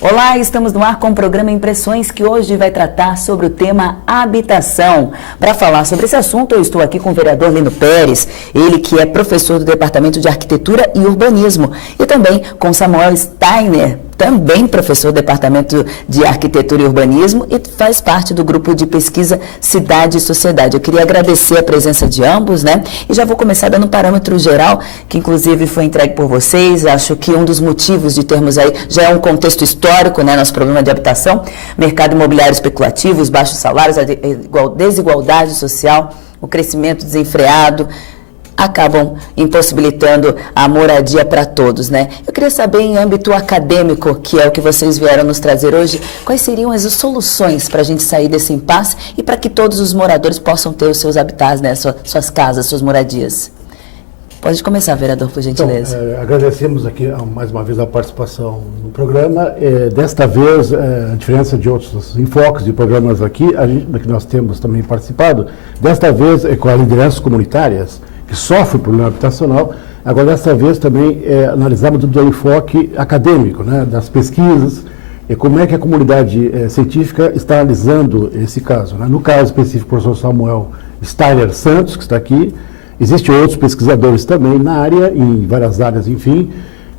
Olá, estamos no ar com o programa Impressões, que hoje vai tratar sobre o tema habitação. Para falar sobre esse assunto, eu estou aqui com o vereador Lino Pérez, ele que é professor do Departamento de Arquitetura e Urbanismo, e também com Samuel Steiner, também professor do Departamento de Arquitetura e Urbanismo e faz parte do grupo de pesquisa Cidade e Sociedade. Eu queria agradecer a presença de ambos, né? E já vou começar dando um parâmetro geral, que inclusive foi entregue por vocês. Acho que um dos motivos de termos aí já é um contexto histórico, né? Nosso problema de habitação, mercado imobiliário especulativo, os baixos salários, a desigualdade social, o crescimento desenfreado, acabam impossibilitando a moradia para todos, né? Eu queria saber, em âmbito acadêmico, que é o que vocês vieram nos trazer hoje, quais seriam as soluções para a gente sair desse impasse e para que todos os moradores possam ter os seus habitats, né? Suas casas, suas moradias. Pode começar, vereador, por gentileza. Então, agradecemos aqui mais uma vez a participação no programa. Desta vez, a diferença de outros enfoques de programas aqui, que nós temos também participado, desta vez com as lideranças comunitárias, que sofre o problema habitacional. Agora, dessa vez também analisamos do enfoque acadêmico, né, das pesquisas, e como é que a comunidade científica está analisando esse caso. Né? No caso específico, o professor Samuel Steiner Santos, que está aqui, existem outros pesquisadores também na área, em várias áreas, enfim,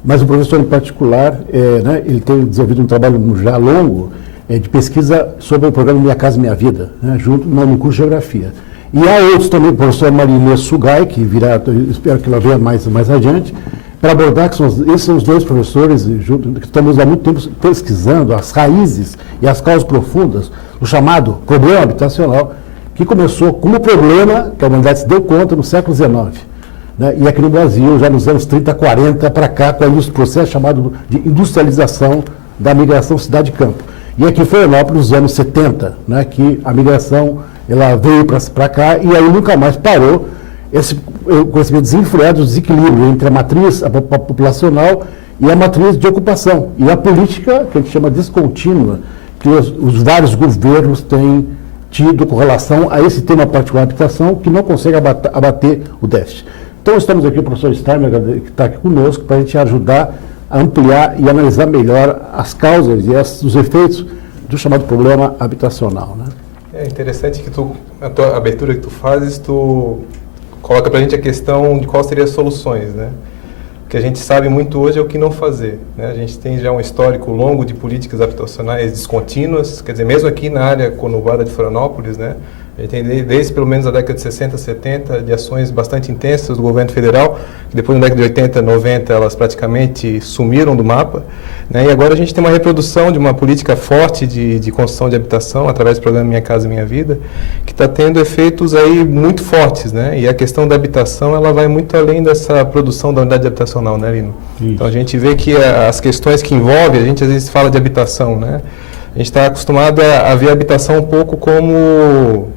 mas o professor em particular, né, ele tem desenvolvido um trabalho já longo de pesquisa sobre o programa Minha Casa Minha Vida, né, junto no curso de Geografia. E há outros também, o professor Marinês Sugai, que virá, espero que ela venha mais adiante, para abordar, esses são os dois professores que estamos há muito tempo pesquisando as raízes e as causas profundas do chamado problema habitacional, que começou como problema que a humanidade se deu conta no século XIX. Né? E aqui no Brasil, já nos anos 30, 40 para cá, com o processo chamado de industrialização da migração cidade-campo. E aqui em Florianópolis, nos anos 70, né, que a migração ela veio para cá e aí nunca mais parou esse conhecimento desenfreado, desequilíbrio entre a matriz populacional e a matriz de ocupação. E a política, que a gente chama descontínua, que os vários governos têm tido com relação a esse tema particular de habitação, que não consegue abater o déficit. Então, estamos aqui, o professor Steiner, que está aqui conosco, para a gente ajudar a ampliar e analisar melhor as causas e os efeitos do chamado problema habitacional, né? É interessante que a tua abertura que tu fazes, tu coloca para a gente a questão de quais seriam as soluções, né? O que a gente sabe muito hoje é o que não fazer, né? A gente tem já um histórico longo de políticas habitacionais descontínuas, quer dizer, mesmo aqui na área conurbada de Florianópolis, né? A gente tem desde pelo menos a década de 60, 70, de ações bastante intensas do governo federal, que depois na década de 80, 90, elas praticamente sumiram do mapa, né? E agora a gente tem uma reprodução de uma política forte de construção de habitação, através do programa Minha Casa Minha Vida, que está tendo efeitos aí muito fortes, né? E a questão da habitação, ela vai muito além dessa produção da unidade habitacional, né, Lino? Isso. Então a gente vê que as questões que envolvem, a gente às vezes fala de habitação, né? A gente está acostumado a ver a habitação um pouco como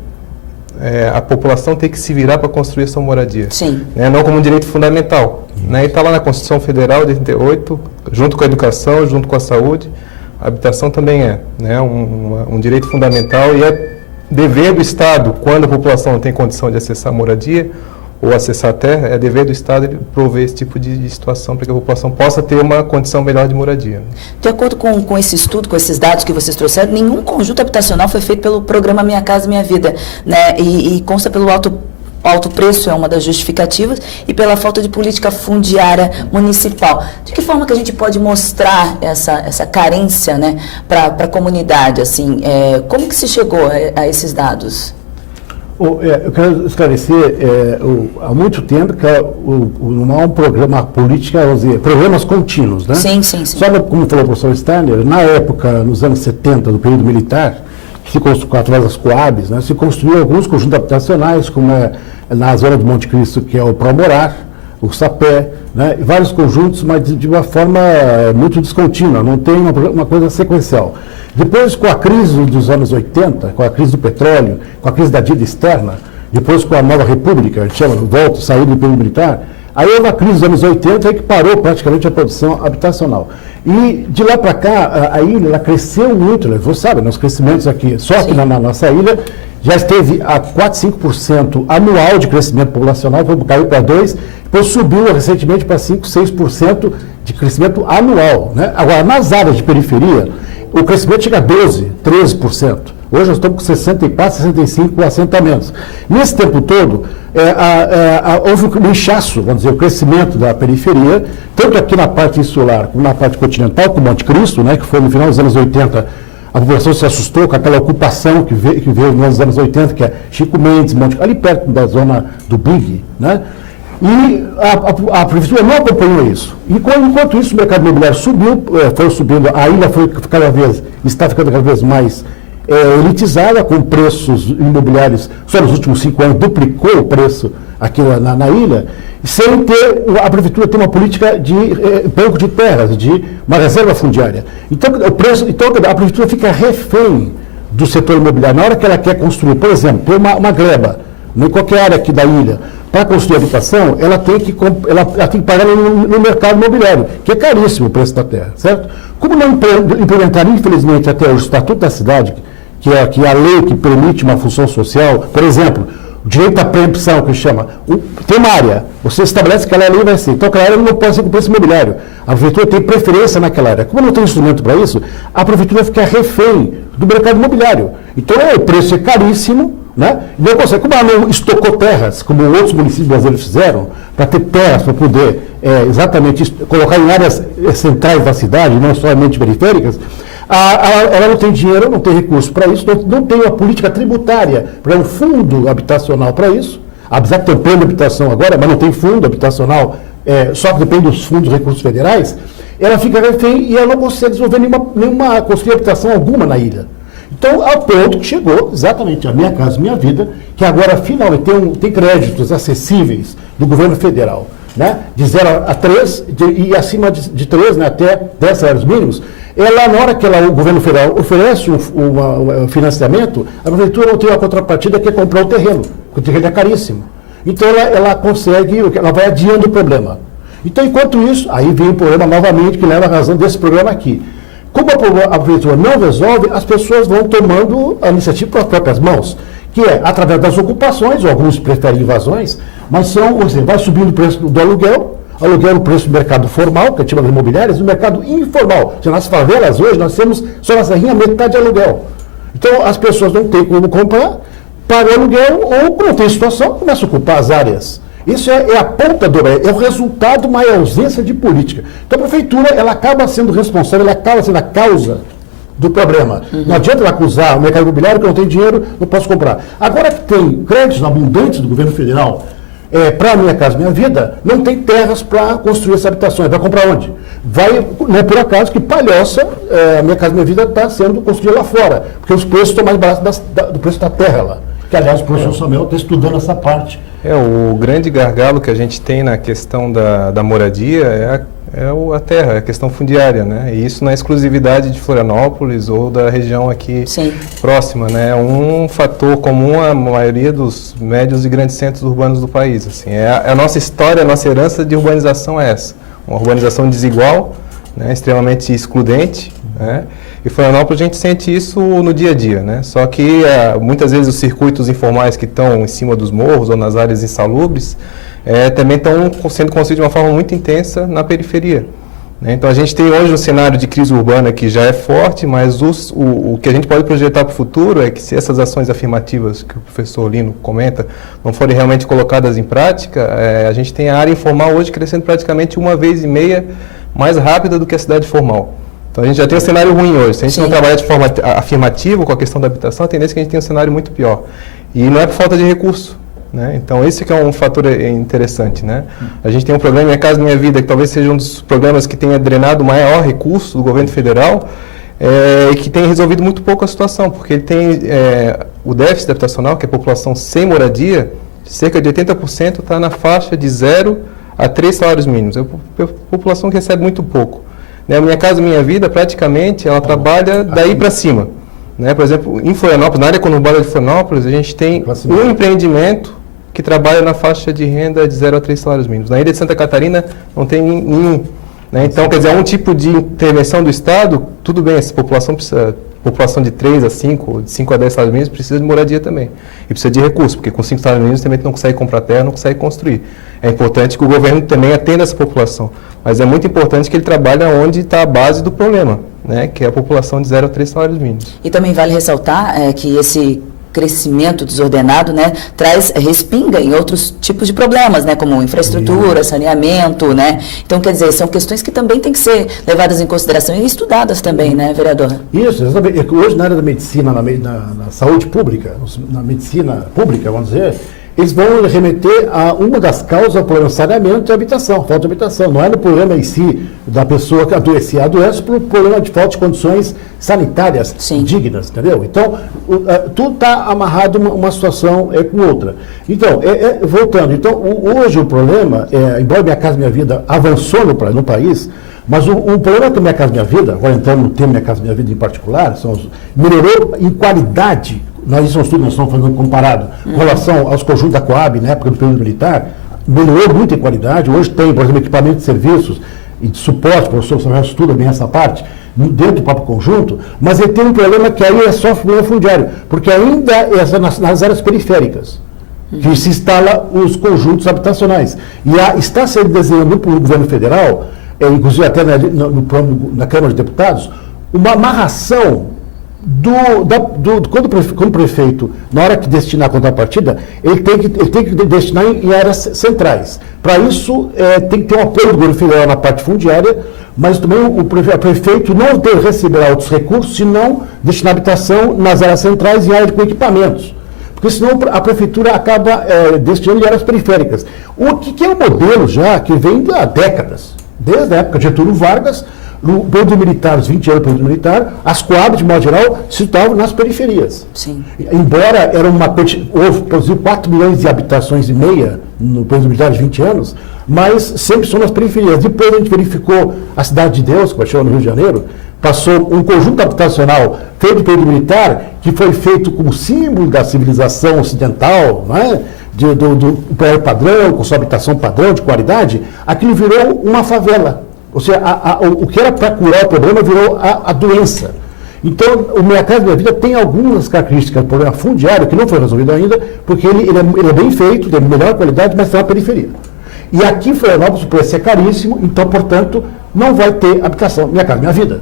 a população tem que se virar para construir a sua moradia. Sim. Né? Não como um direito fundamental. Né? E está lá na Constituição Federal de 88, junto com a educação, junto com a saúde, a habitação também é, né, um direito fundamental e é dever do Estado, quando a população não tem condição de acessar a moradia ou acessar a terra, é dever do Estado prover esse tipo de situação para que a população possa ter uma condição melhor de moradia. De acordo com esse estudo, com esses dados que vocês trouxeram, nenhum conjunto habitacional foi feito pelo programa Minha Casa Minha Vida, né? E consta pelo alto preço, é uma das justificativas, e pela falta de política fundiária municipal. De que forma que a gente pode mostrar essa carência, né, para a comunidade? Assim, como que se chegou a esses dados? Eu quero esclarecer, há muito tempo que não há um programa política, vamos dizer, programas contínuos, né? Sim. Só como falou o professor Steiner, na época, nos anos 70, do período militar, que se construiu através das Coabs, né, se construiu alguns conjuntos habitacionais, como na zona do Monte Cristo, que é o Promorar, o Sapé, né, vários conjuntos, mas de uma forma muito descontínua, não tem uma coisa sequencial. Depois, com a crise dos anos 80, com a crise do petróleo, com a crise da dívida externa, depois com a nova república, a gente chama, saiu do período militar, Aí houve a crise dos anos 80 que parou praticamente a produção habitacional. E de lá para cá, a ilha ela cresceu muito, né? Você sabe, nos crescimentos aqui, só aqui na nossa ilha, já esteve a 4, 5% anual de crescimento populacional, caiu para 2%, depois subiu recentemente para 5, 6% de crescimento anual. Né? Agora, nas áreas de periferia, o crescimento chega a 12%, 13%. Hoje nós estamos com 64, 65 assentamentos. Nesse tempo todo, houve um inchaço, vamos dizer, o crescimento da periferia, tanto aqui na parte insular como na parte continental, como Monte Cristo, né, que foi no final dos anos 80, a população se assustou com aquela ocupação que veio nos anos 80, que é Chico Mendes, ali perto da zona do Big, né? E a prefeitura não acompanhou isso. E enquanto isso, o mercado imobiliário subiu, foi subindo, a ilha está ficando cada vez mais elitizada, com preços imobiliários, só nos últimos 5 anos duplicou o preço aqui na ilha, sem ter a prefeitura ter uma política de banco de terras, de uma reserva fundiária. Então, a prefeitura fica refém do setor imobiliário. Na hora que ela quer construir, por exemplo, por uma gleba, em qualquer área aqui da ilha, para construir habitação, ela tem que pagar no mercado imobiliário, que é caríssimo o preço da terra, certo? Como não implementaram, infelizmente, até hoje o Estatuto da Cidade, que é a lei que permite uma função social, por exemplo, o direito à preempção, que chama, tem uma área, você estabelece que aquela lei vai ser, então aquela área não pode ser com preço imobiliário. A prefeitura tem preferência naquela área. Como não tem instrumento para isso, a prefeitura fica refém do mercado imobiliário. Então o preço é caríssimo, né? E não consegue, como ela não estocou terras, como outros municípios brasileiros fizeram, para ter terras, para poder exatamente colocar em áreas centrais da cidade, não somente periféricas, ela não tem dinheiro, não tem recurso para isso, não tem uma política tributária para um fundo habitacional para isso, apesar de ter um plano de habitação agora, mas não tem fundo habitacional, só que depende dos fundos e recursos federais, ela fica refém e ela não consegue desenvolver nenhuma construir habitação alguma na ilha. Então, ao ponto que chegou exatamente a Minha Casa Minha Vida, que agora finalmente tem créditos acessíveis do governo federal, né? De 0 a 3 e acima de 3, né? Até 10 salários mínimos. Na hora que o governo federal oferece um financiamento, a prefeitura não tem uma contrapartida que é comprar o terreno, porque o terreno é caríssimo. Então ela vai adiando o problema. Então, enquanto isso, aí vem o problema novamente, que leva a razão desse programa aqui. Como a prefeitura não resolve, as pessoas vão tomando a iniciativa para as próprias mãos, que é através das ocupações, ou alguns preferem invasões, mas vai subindo o preço do aluguel no preço do mercado formal, que é tipo de imobiliárias, e o mercado informal. Nas favelas hoje, nós temos só na Serrinha metade de aluguel. Então, as pessoas não têm como comprar, pagam aluguel, ou não tem situação, começam a ocupar as áreas. Isso é a ponta é o resultado de uma ausência de política. Então a prefeitura ela acaba sendo responsável, ela acaba sendo a causa do problema. Uhum. Não adianta ela acusar o mercado imobiliário que não tem dinheiro, não posso comprar. Agora que tem créditos abundantes do governo federal, para a Minha Casa Minha Vida, não tem terras para construir essas habitações. Vai comprar onde? Não é por acaso que Palhoça, a Minha Casa Minha Vida está sendo construída lá fora, porque os preços estão mais baratos do preço da terra lá. Que, aliás, o professor Samuel está estudando essa parte. O grande gargalo que a gente tem na questão da moradia é a terra, é a questão fundiária, né? E isso não é exclusividade de Florianópolis ou da região aqui próxima, né? É um fator comum à maioria dos médios e grandes centros urbanos do país. Assim. A nossa história, a nossa herança de urbanização é essa. Uma urbanização desigual, né? Extremamente excludente, né? E Florianópolis a gente sente isso no dia a dia, né? Só que muitas vezes os circuitos informais que estão em cima dos morros ou nas áreas insalubres também estão sendo construídos de uma forma muito intensa na periferia. Né? Então a gente tem hoje um cenário de crise urbana que já é forte, mas o que a gente pode projetar para o futuro é que se essas ações afirmativas que o professor Lino comenta não forem realmente colocadas em prática, a gente tem a área informal hoje crescendo praticamente 1,5 vezes mais rápida do que a cidade formal. Então a gente já tem um cenário ruim hoje. Se a gente não trabalhar de forma afirmativa com a questão da habitação, a tendência é que a gente tenha um cenário muito pior. E não é por falta de recurso. Né? Então esse que é um fator interessante. Né? A gente tem um programa Minha Casa Minha Vida, que talvez seja um dos programas que tenha drenado o maior recurso do governo federal e que tem resolvido muito pouco a situação, porque ele tem o déficit habitacional, que é a população sem moradia, cerca de 80% está na faixa de 0 a 3 salários mínimos. É a população que recebe muito pouco. Né? Minha Casa Minha Vida, praticamente, ela trabalha daí para cima. Né? Por exemplo, em Florianópolis, na área conurbada de Florianópolis, a gente tem um empreendimento que trabalha na faixa de renda de 0 a 3 salários mínimos. Na ilha de Santa Catarina não tem nenhum. Né? Então, quer dizer, é um tipo de intervenção do Estado, tudo bem, essa população precisa, população de 3 a 5, de 5 a 10 salários mínimos precisa de moradia também. E precisa de recursos, porque com 5 salários mínimos também não consegue comprar terra, não consegue construir. É importante que o governo também atenda essa população, mas é muito importante que ele trabalhe onde está a base do problema, né? Que é a população de 0 a 3 salários mínimos. E também vale ressaltar que esse crescimento desordenado, né, respinga em outros tipos de problemas, né, como infraestrutura, saneamento, né. Então, quer dizer, são questões que também têm que ser levadas em consideração e estudadas também, né, vereador? Isso, exatamente. Hoje, na área da medicina, na saúde pública, na medicina pública, vamos dizer, eles vão remeter a uma das causas do problema de saneamento e habitação, falta de habitação. Não é no problema em si da pessoa que adoecer, a doença por problema de falta de condições sanitárias dignas, entendeu? Então, tudo está amarrado uma situação com outra. Então, voltando, então, hoje o problema, embora Minha Casa Minha Vida avançou no país, mas o problema do Minha Casa Minha Vida, agora entrando no tema Minha Casa Minha Vida em particular, melhorou em qualidade. Isso é um estudo que nós estamos fazendo comparado com relação aos conjuntos da Coab, na época do período militar, melhorou muito em qualidade. Hoje tem, por exemplo, equipamento de serviços e de suporte, o professor Samuel estuda bem essa parte, dentro do próprio conjunto, mas ele tem um problema que aí só problema fundiário, porque ainda nas áreas periféricas que se instala os conjuntos habitacionais. E está sendo desenhado pelo governo federal, inclusive até na Câmara de Deputados, uma amarração quando o prefeito, na hora que destinar a contrapartida, ele tem que destinar em áreas centrais. Para isso, tem que ter um apoio do governo federal na parte fundiária, mas também o prefeito não deve receber outros recursos, se não destinar habitação nas áreas centrais e áreas com equipamentos. Porque senão a prefeitura acaba destinando em áreas periféricas. O que é um modelo já que vem há décadas, desde a época de Getúlio Vargas. No período militar, os 20 anos do período militar, as Coab, de modo geral, se situavam nas periferias. Sim. Embora produziu 4 milhões de habitações e meia no período militar de 20 anos, mas sempre são nas periferias. Depois a gente verificou a Cidade de Deus, que baixou no Rio de Janeiro, passou um conjunto habitacional feito no período militar, que foi feito como símbolo da civilização ocidental, não é? do prédio padrão, com sua habitação padrão, de qualidade, aquilo virou uma favela. Ou seja, o que era para curar o problema virou a doença. Então, o Minha Casa Minha Vida tem algumas características do problema fundiário que não foi resolvido ainda, porque ele é bem feito, tem melhor qualidade, mas está na periferia. E aqui em Florianópolis o preço é caríssimo, então, portanto, não vai ter habitação. Minha Casa Minha Vida.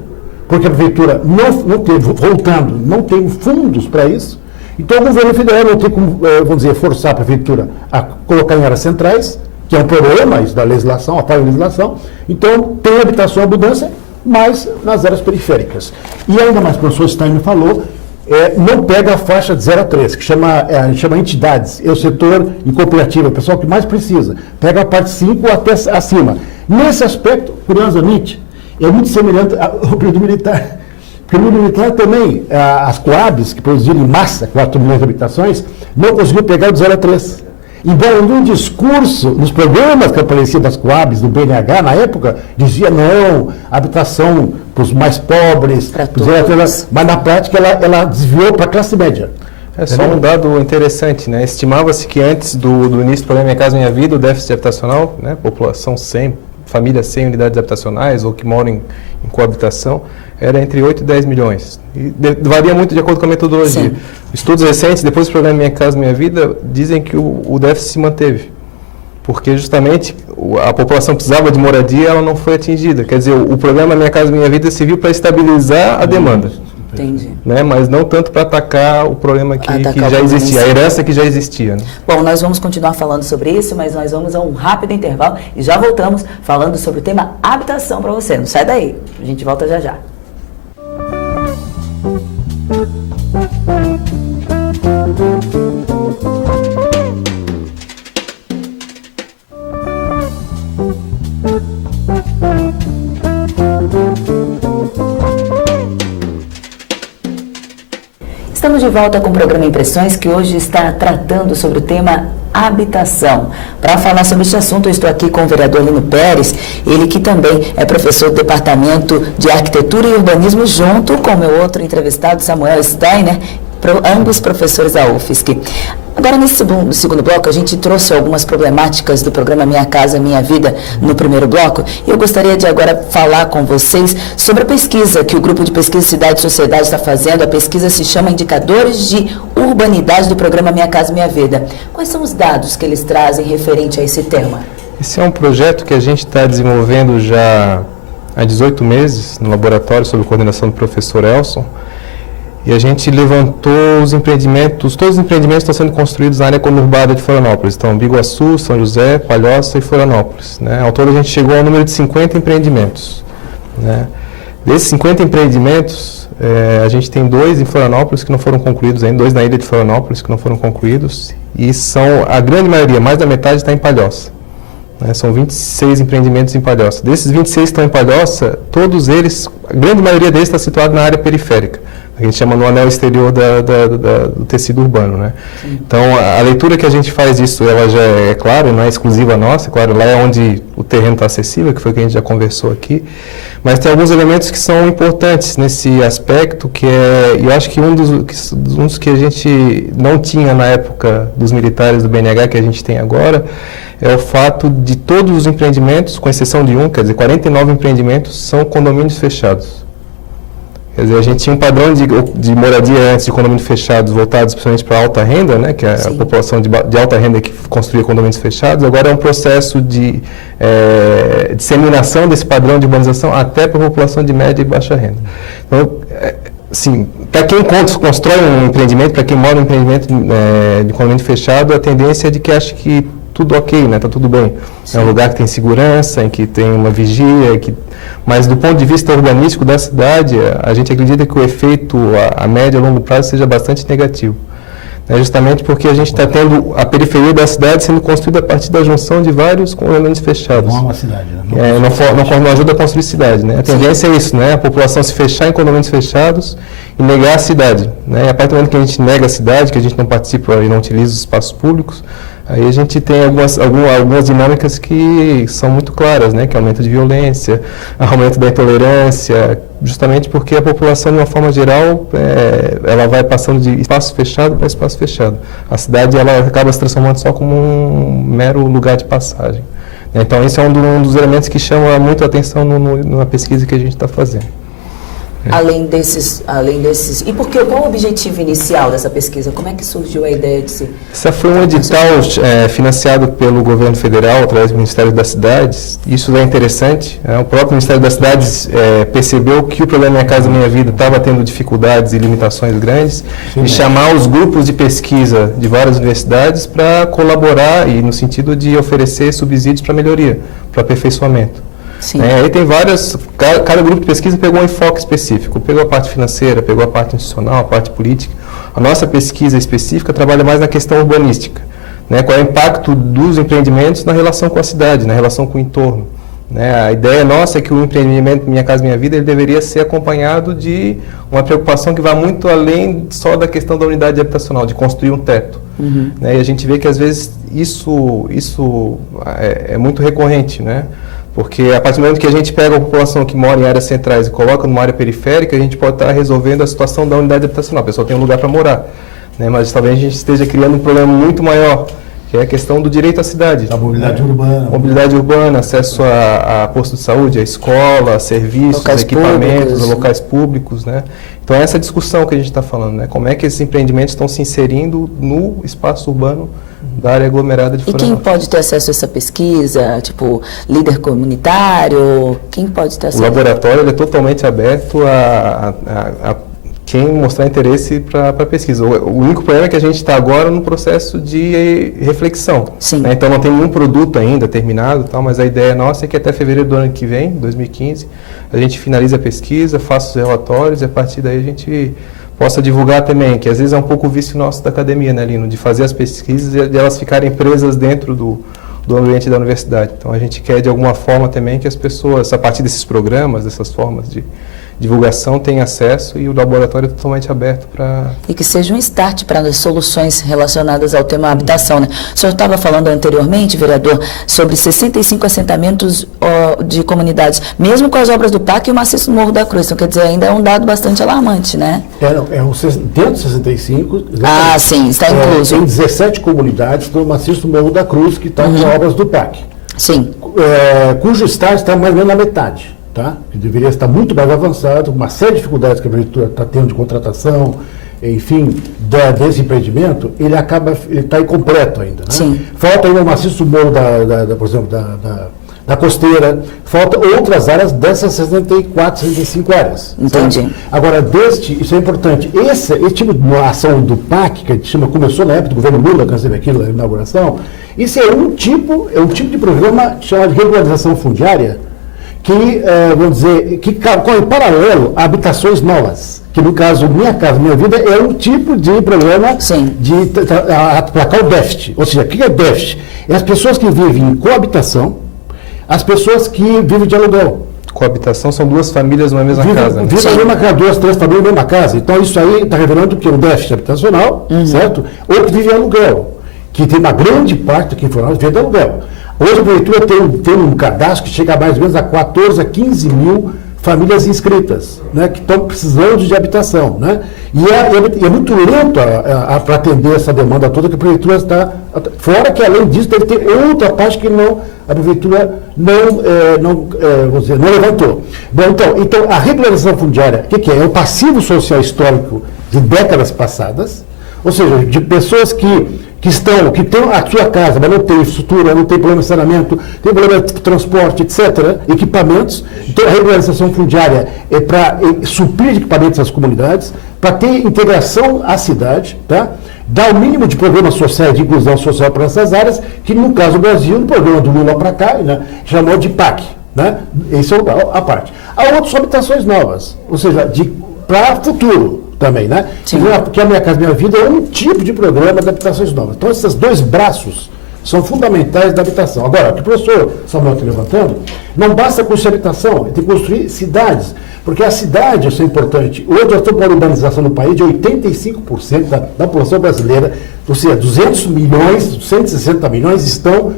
Porque a prefeitura não tem fundos para isso. Então, o governo federal não tem como, vamos dizer, forçar a prefeitura a colocar em áreas centrais, que é um problema isso da legislação, a falta de legislação. Então, tem habitação em abundância, mas nas áreas periféricas. E ainda mais, o professor Steiner falou, não pega a faixa de 0 a 3, que chama entidades, é o setor e cooperativa, o pessoal que mais precisa. Pega a parte 5 até acima. Nesse aspecto, curiosamente, é muito semelhante ao período militar. Porque no período militar também, as Coabs, que produziram em massa 4 milhões de habitações, não conseguiu pegar o de 0 a 3. Embora no discurso, nos programas que apareciam das Coabs, do BNH, na época, dizia não, habitação para os mais pobres, mas na prática ela desviou para a classe média. É só um dado interessante, né? Estimava-se que antes do início do programa Minha Casa Minha Vida, o déficit habitacional, né? População sem, famílias sem unidades habitacionais ou que moram em coabitação, era entre 8 e 10 milhões. E varia muito de acordo com a metodologia. Sim. Estudos recentes, depois do programa Minha Casa Minha Vida, dizem que o déficit se manteve. Porque justamente a população precisava de moradia e ela não foi atingida. Quer dizer, o programa Minha Casa Minha Vida serviu para estabilizar a demanda. Entendi. Né? Mas não tanto para atacar o problema que já existia, a herança que já existia. Né? Bom, nós vamos continuar falando sobre isso, mas nós vamos a um rápido intervalo e já voltamos falando sobre o tema habitação para você. Não sai daí, a gente volta já já. Estamos de volta com o programa Impressões, que hoje está tratando sobre o tema habitação. Para falar sobre este assunto, eu estou aqui com o vereador Lino Pérez, ele que também é professor do Departamento de Arquitetura e Urbanismo, junto com o meu outro entrevistado, Samuel Steiner, ambos professores da UFSC. Agora, nesse segundo bloco, a gente trouxe algumas problemáticas do programa Minha Casa Minha Vida no primeiro bloco, e eu gostaria de agora falar com vocês sobre a pesquisa que o Grupo de Pesquisa Cidade e Sociedade está fazendo. A pesquisa se chama Indicadores de Urbanidade do programa Minha Casa Minha Vida. Quais são os dados que eles trazem referente a esse tema? Esse é um projeto que a gente está desenvolvendo já há 18 meses no laboratório, sob coordenação do professor Elson. E a gente levantou os empreendimentos, todos os empreendimentos estão sendo construídos na área conurbada de Florianópolis. Então, Biguaçu, São José, Palhoça e Florianópolis, né? Ao todo, a gente chegou ao número de 50 empreendimentos, né? Desses 50 empreendimentos, a gente tem 2 em Florianópolis que não foram concluídos ainda, 2 na ilha de Florianópolis que não foram concluídos, e a grande maioria, mais da metade, está em Palhoça. São 26 empreendimentos em Palhoça. Desses 26 que estão em Palhoça, todos eles, a grande maioria deles está situado na área periférica. A gente chama no anel exterior do tecido urbano, né? Então, a leitura que a gente faz disso, ela já é claro, não é exclusiva nossa, claro, lá é onde o terreno está acessível, que foi o que a gente já conversou aqui, mas tem alguns elementos que são importantes nesse aspecto, que eu acho que um dos que a gente não tinha na época dos militares do BNH, que a gente tem agora, é o fato de todos os empreendimentos, com exceção de quer dizer, 49 empreendimentos, são condomínios fechados. Quer dizer, a gente tinha um padrão de moradia antes de condomínios fechados, voltados principalmente para a alta renda, né, que é a população de alta renda que construía condomínios fechados. Agora é um processo de disseminação desse padrão de urbanização até para a população de média e baixa renda. Então, assim, para quem constrói um empreendimento, para quem mora em um empreendimento de condomínio fechado, a tendência é de que ache que tudo ok, né? Tá tudo bem. Sim. É um lugar que tem segurança, em que tem uma vigia, mas do ponto de vista urbanístico da cidade, a gente acredita que o efeito a médio e longo prazo seja bastante negativo. Justamente porque a gente está tendo a periferia da cidade sendo construída a partir da junção de vários condomínios fechados. Não é uma cidade, né? Não ajuda a construir cidade, né? A tendência é isso, né? A população se fechar em condomínios fechados e negar a cidade, né? E a partir do momento que a gente nega a cidade, que a gente não participa e não utiliza os espaços públicos, aí a gente tem algumas dinâmicas que são muito claras, né? Que é aumento de violência, aumento da intolerância, justamente porque a população, de uma forma geral, ela vai passando de espaço fechado para espaço fechado. A cidade ela acaba se transformando só como um mero lugar de passagem. Então, esse é um dos elementos que chama muito a atenção na pesquisa que a gente está fazendo. Além desses, e qual o objetivo inicial dessa pesquisa? Como é que surgiu a ideia de se... Essa foi um edital financiado pelo governo federal, através do Ministério das Cidades. Isso é interessante. O próprio Ministério das Cidades percebeu que o programa Minha Casa Minha Vida estava tendo dificuldades e limitações grandes, e chamar os grupos de pesquisa de várias universidades para colaborar e no sentido de oferecer subsídios para melhoria, para aperfeiçoamento. Aí tem cada grupo de pesquisa pegou um enfoque específico, pegou a parte financeira, pegou a parte institucional, a parte política. A nossa pesquisa específica trabalha mais na questão urbanística, né? Qual é o impacto dos empreendimentos na relação com a cidade, na relação com o entorno, né? A ideia nossa é que o empreendimento Minha Casa Minha Vida ele deveria ser acompanhado de uma preocupação que vai muito além só da questão da unidade habitacional, de construir um teto. Né? E a gente vê que às vezes isso é muito recorrente, né? Porque a partir do momento que a gente pega a população que mora em áreas centrais e coloca numa área periférica, a gente pode estar resolvendo a situação da unidade habitacional. A pessoa tem um lugar para morar, né? Mas talvez a gente esteja criando um problema muito maior, que é a questão do direito à cidade. A mobilidade urbana. Mobilidade urbana, acesso a posto de saúde, a escola, a serviços, locais equipamentos, públicos, locais públicos, né? Então, essa discussão que a gente está falando, né? Como é que esses empreendimentos estão se inserindo no espaço urbano da área aglomerada de Florianópolis. E quem pode ter acesso a essa pesquisa? Tipo, líder comunitário? Quem pode ter acesso? O laboratório ele é totalmente aberto a quem mostrar interesse para a pesquisa. O único problema é que a gente está agora no processo de reflexão. Né? Então, não tem nenhum produto ainda terminado, tal, mas a ideia nossa é que até fevereiro do ano que vem, 2015, a gente finalize a pesquisa, faça os relatórios e a partir daí a gente possa divulgar também, que às vezes é um pouco o vício nosso da academia, né, Lino? De fazer as pesquisas e de elas ficarem presas dentro do ambiente da universidade. Então, a gente quer, de alguma forma, também que as pessoas, a partir desses programas, dessas formas de divulgação, tem acesso e o laboratório é totalmente aberto para... E que seja um start para as soluções relacionadas ao tema habitação, né? O senhor estava falando anteriormente, vereador, sobre 65 assentamentos de comunidades, mesmo com as obras do PAC e o maciço Morro da Cruz. Então, quer dizer, ainda é um dado bastante alarmante, né? Dentro de 65... Ah, sim, está incluso. Tem 17 comunidades do maciço Morro da Cruz que estão com obras do PAC. Sim. Cujo estágio está mais ou menos na metade. Tá? Que deveria estar muito mais avançado, uma série de dificuldades que a prefeitura está tendo de contratação, enfim, desse empreendimento, ele está incompleto ainda. Né? Sim. Falta ainda o maciço morro, por exemplo, da costeira, falta outras áreas dessas 64, 65 áreas. Entendi. Certo? Agora, isso é importante, esse tipo de ação do PAC, que a gente começou na época do governo Lula, que nós teve aqui na inauguração, isso é um tipo de programa chamado de regularização fundiária, que, vamos dizer, que corre em paralelo a habitações novas, que no caso Minha Casa Minha Vida é um tipo de programa de aplacar o déficit. Ou seja, o que é déficit? É as pessoas que vivem em coabitação, as pessoas que vivem de aluguel. Coabitação são duas famílias numa mesma casa. Né? Vivem na mesma casa, 2, 3 famílias na mesma casa. Então isso aí está revelando que é um déficit habitacional, certo? Ou que vive em aluguel, que tem uma grande parte que foram vive de aluguel. Hoje a prefeitura tem um cadastro que chega a mais ou menos a 14 a 15 mil famílias inscritas, né, que estão precisando de habitação. Né? E é muito lento para atender essa demanda toda que a prefeitura está... Fora que, além disso, deve ter outra parte que a prefeitura não levantou. Bom, então, a regularização fundiária, o que é? É o passivo social histórico de décadas passadas, ou seja, de pessoas que têm a sua casa, mas não tem estrutura, não tem problema de saneamento, tem problema de transporte, etc., equipamentos. Então, a regularização fundiária é para suprir equipamentos às comunidades, para ter integração à cidade, tá? Dar o mínimo de programas sociais, de inclusão social para essas áreas, que no caso do Brasil, no programa do Lula para cá, né, chamou de PAC. Né? Essa é a parte. Há outras habitações novas, ou seja, para futuro. Também, né? Porque a Minha Casa Minha Vida é um tipo de programa de habitações novas. Então, esses dois braços são fundamentais da habitação. Agora, o que o professor Samuel está levantando, não basta construir habitação, tem que construir cidades. Porque a cidade, isso é importante. Hoje nós estamos com a urbanização no país de 85% da população brasileira, ou seja, 200 milhões, 160 milhões estão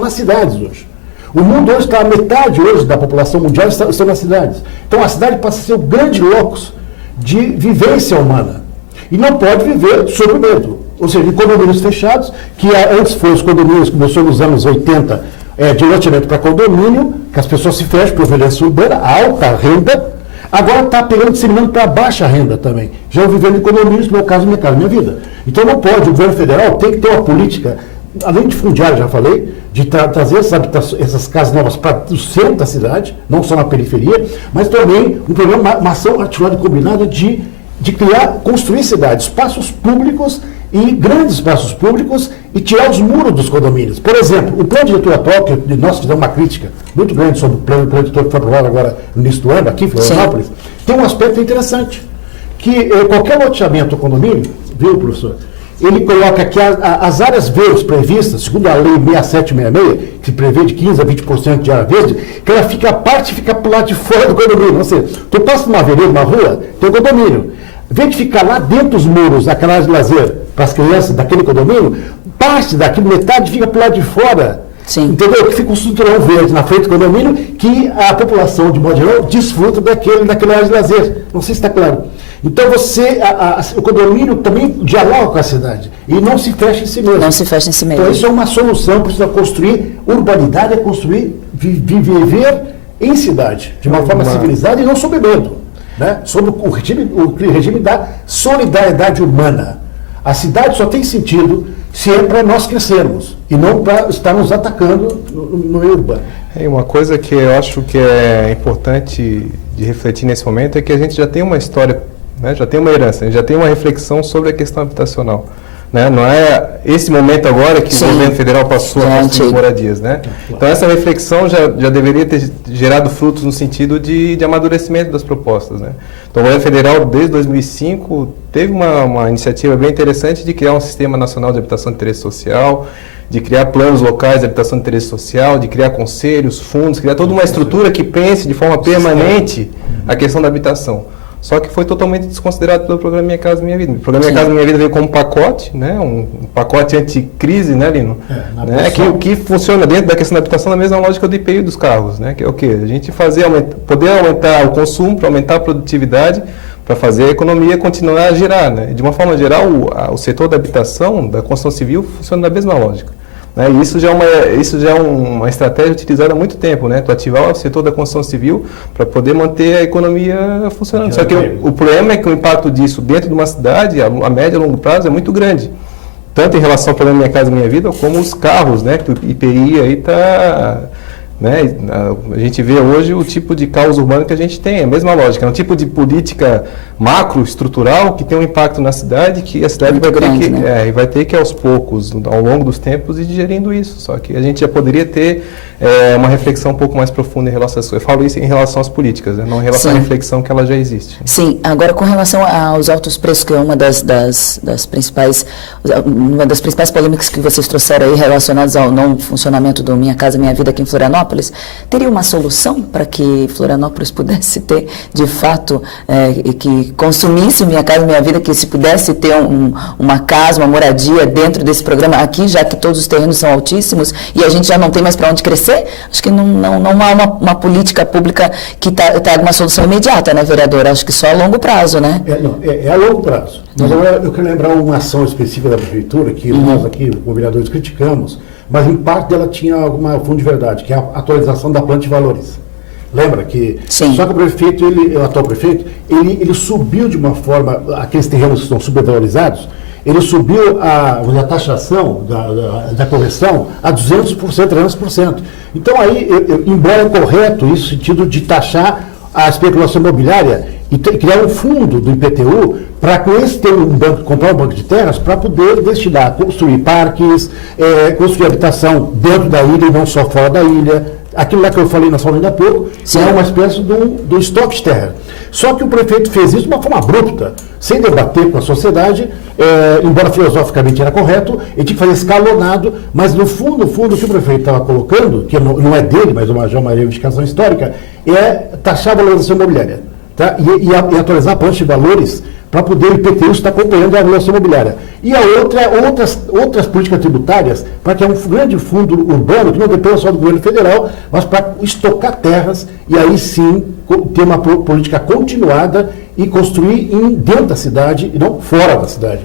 nas cidades hoje. O mundo hoje está, a metade hoje da população mundial estão nas cidades. Então, a cidade passa a ser o grande locus de vivência humana. E não pode viver sob medo. Ou seja, de condomínios fechados, que antes foram os condomínios, começou nos anos 80, de loteamento para condomínio, que as pessoas se fecham por violência urbana, alta renda, agora está disseminando para baixa renda também. Já vivendo em condomínios, que é o caso Minha Casa Minha Vida. Então não pode, o governo federal tem que ter uma política, além de fundiário, já falei, de trazer essas casas novas para o centro da cidade, não só na periferia, mas também um programa, uma ação articulada e combinada de construir cidades, espaços públicos e grandes espaços públicos e tirar os muros dos condomínios. Por exemplo, o plano diretor atual, que nós fizemos uma crítica muito grande sobre o plano diretor que foi aprovado agora no início do ano, aqui em Florianópolis, tem um aspecto interessante, que qualquer loteamento ou condomínio, viu, professor, ele coloca que as áreas verdes previstas, segundo a lei 6766, que prevê de 15% a 20% de área verde, que ela fica para o lado de fora do condomínio. Ou seja, tu passa numa avenida, numa rua, tem um condomínio. Em vez de ficar lá dentro dos muros, aquela área de lazer para as crianças daquele condomínio, parte daquilo, metade fica para o lado de fora. Sim. Entendeu? Que fica um cinturão verde na frente do condomínio, que a população, de modo geral, desfruta daquela área de lazer. Não sei se está claro. Então o condomínio também dialoga com a cidade e não se fecha em si mesmo. Não se fecha em si mesmo. Então isso é uma solução, precisa construir urbanidade, é construir, viver em cidade, de uma forma civilizada e não sob medo, né? Sobre o regime da solidariedade humana. A cidade só tem sentido se é para nós crescermos e não para estar nos atacando no meio urbano. Uma coisa que eu acho que é importante de refletir nesse momento é que a gente já tem uma história, né, já tem uma herança, já tem uma reflexão sobre a questão habitacional. Né? Não é esse momento agora que o governo federal passou a construir moradias. Né? Então essa reflexão já deveria ter gerado frutos no sentido de amadurecimento das propostas. Né? Então o governo federal, desde 2005, teve uma iniciativa bem interessante de criar um sistema nacional de habitação de interesse social, de criar planos locais de habitação de interesse social, de criar conselhos, fundos, criar toda uma estrutura que pense de forma permanente a questão da habitação. Só que foi totalmente desconsiderado pelo programa Minha Casa Minha Vida. O programa Minha Casa Minha Vida veio como um pacote, né? Um pacote anticrise, né, Lino? Né? Que funciona dentro da questão da habitação na mesma lógica do IPI dos carros, né? Que é o quê? A gente poder aumentar o consumo, para aumentar a produtividade, para fazer a economia continuar a girar, né? De uma forma geral, o setor da habitação, da construção civil, funciona da mesma lógica. Né? E isso já é uma estratégia utilizada há muito tempo, né? Tu ativar o setor da construção civil para poder manter a economia funcionando. Só que o problema é que o impacto disso dentro de uma cidade, a médio e longo prazo, é muito grande. Tanto em relação ao programa Minha Casa Minha Vida, como os carros, né? Que o IPI aí está... Né? A gente vê hoje o tipo de caos urbano que a gente tem, é a mesma lógica, é um tipo de política macro, estrutural, que tem um impacto na cidade, que a cidade vai ter que aos poucos, ao longo dos tempos, ir digerindo isso. Só que a gente já poderia ter uma reflexão um pouco mais profunda em relação a isso. Eu falo isso em relação às políticas, né? Não em relação à reflexão que ela já existe. Sim, agora com relação aos altos preços, que é uma das principais polêmicas que vocês trouxeram aí relacionadas ao não funcionamento do Minha Casa Minha Vida aqui em Florianópolis, teria uma solução para que Florianópolis pudesse ter, de fato, que consumisse Minha Casa Minha Vida, que se pudesse ter uma casa, uma moradia dentro desse programa aqui, já que todos os terrenos são altíssimos e a gente já não tem mais para onde crescer? Acho que não há uma política pública que traga uma solução imediata, né, vereador? Acho que só a longo prazo, né? É a longo prazo. Mas agora eu quero lembrar uma ação específica da Prefeitura, que nós aqui, como vereadores, criticamos, mas em parte dela tinha alguma fundo de verdade, que é a atualização da planta de valores. Lembra que... Sim. Só que o prefeito, o atual prefeito, ele subiu de uma forma, aqueles terrenos que estão subvalorizados, ele subiu a taxação da correção a 200%, 300%. Então, aí, embora é correto isso, no sentido de taxar a especulação imobiliária e criar um fundo do IPTU para com esse ter comprar um banco de terras para poder destinar, construir parques, construir habitação dentro da ilha e não só fora da ilha. Aquilo lá que eu falei na sala ainda há pouco, é uma espécie do estoque de terra. Só que o prefeito fez isso de uma forma abrupta, sem debater com a sociedade, embora filosoficamente era correto, ele tinha que fazer escalonado, mas no fundo, o que o prefeito estava colocando, que não é dele, mas já uma reivindicação histórica, é taxar a valorização imobiliária, tá? E atualizar a plancha de valores para poder o IPTU estar acompanhando a valorização imobiliária. E a outras políticas tributárias, para que é um grande fundo urbano, que não depende só do governo federal, mas para estocar terras e aí sim ter uma política continuada e construir dentro da cidade e não fora da cidade.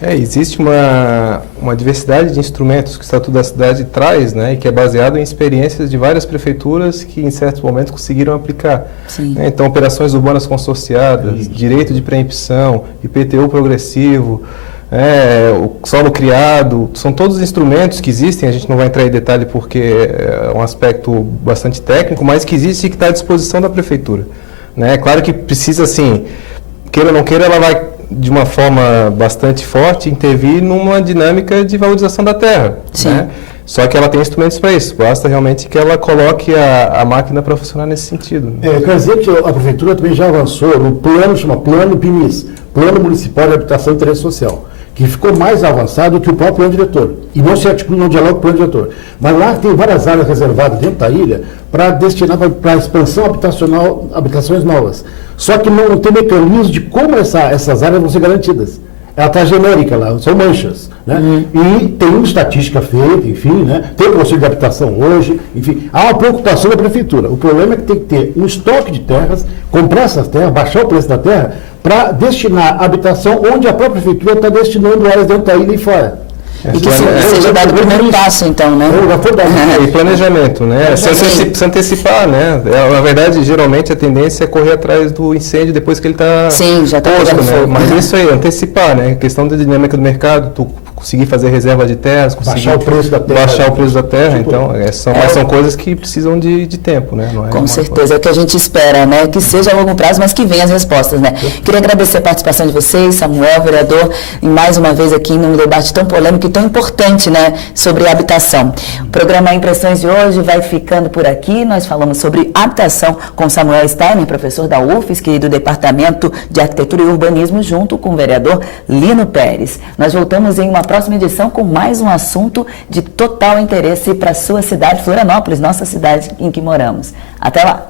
Existe uma diversidade de instrumentos que o Estatuto da Cidade traz, né, e que é baseado em experiências de várias prefeituras que, em certos momentos, conseguiram aplicar. Né? Então, operações urbanas consorciadas, direito de preempção, IPTU progressivo, o solo criado, são todos instrumentos que existem, a gente não vai entrar em detalhe porque é um aspecto bastante técnico, mas que existe e que está à disposição da prefeitura. Né? É claro que precisa, assim, queira ou não queira, ela vai de uma forma bastante forte, intervir numa dinâmica de valorização da terra. Né? Só que ela tem instrumentos para isso, basta realmente que ela coloque a máquina para funcionar nesse sentido. Quer dizer que a Prefeitura também já avançou no plano, chama Plano PMIS, Plano Municipal de Habitação e Interesse Social, que ficou mais avançado que o próprio plano diretor. E não se articula, não dialoga com o plano diretor. Mas lá tem várias áreas reservadas dentro da ilha para destinar para a expansão habitacional, habitações novas. Só que não tem mecanismo de como essas áreas vão ser garantidas. Ela está genérica lá, são manchas. Né? E tem uma estatística feita, enfim, né? Tem o Conselho de Habitação hoje, enfim, há uma preocupação da Prefeitura. O problema é que tem que ter um estoque de terras, comprar essas terras, baixar o preço da terra, para destinar habitação onde a própria Prefeitura está destinando áreas dentro da ilha e fora. E que seja dado o primeiro passo, então, né? E planejamento, né? Se antecipar, né? Na verdade, geralmente a tendência é correr atrás do incêndio depois que ele está posto, né? Mas isso aí, antecipar, né? A questão da dinâmica do mercado, tu conseguir fazer reserva de terras, baixar o preço da terra. Baixar o preço da terra, então, são coisas que precisam de tempo, né? Não é com certeza, é o que a gente espera, né? Que seja a longo prazo, mas que venham as respostas, né? Queria agradecer a participação de vocês, Samuel, vereador, e mais uma vez aqui num debate tão polêmico e tão importante, né? Sobre habitação. O programa Impressões de hoje vai ficando por aqui. Nós falamos sobre habitação com Samuel Steiner, professor da UFSC e do Departamento de Arquitetura e Urbanismo, junto com o vereador Lino Pérez. Nós voltamos em uma próxima edição com mais um assunto de total interesse para a sua cidade, Florianópolis, nossa cidade em que moramos. Até lá!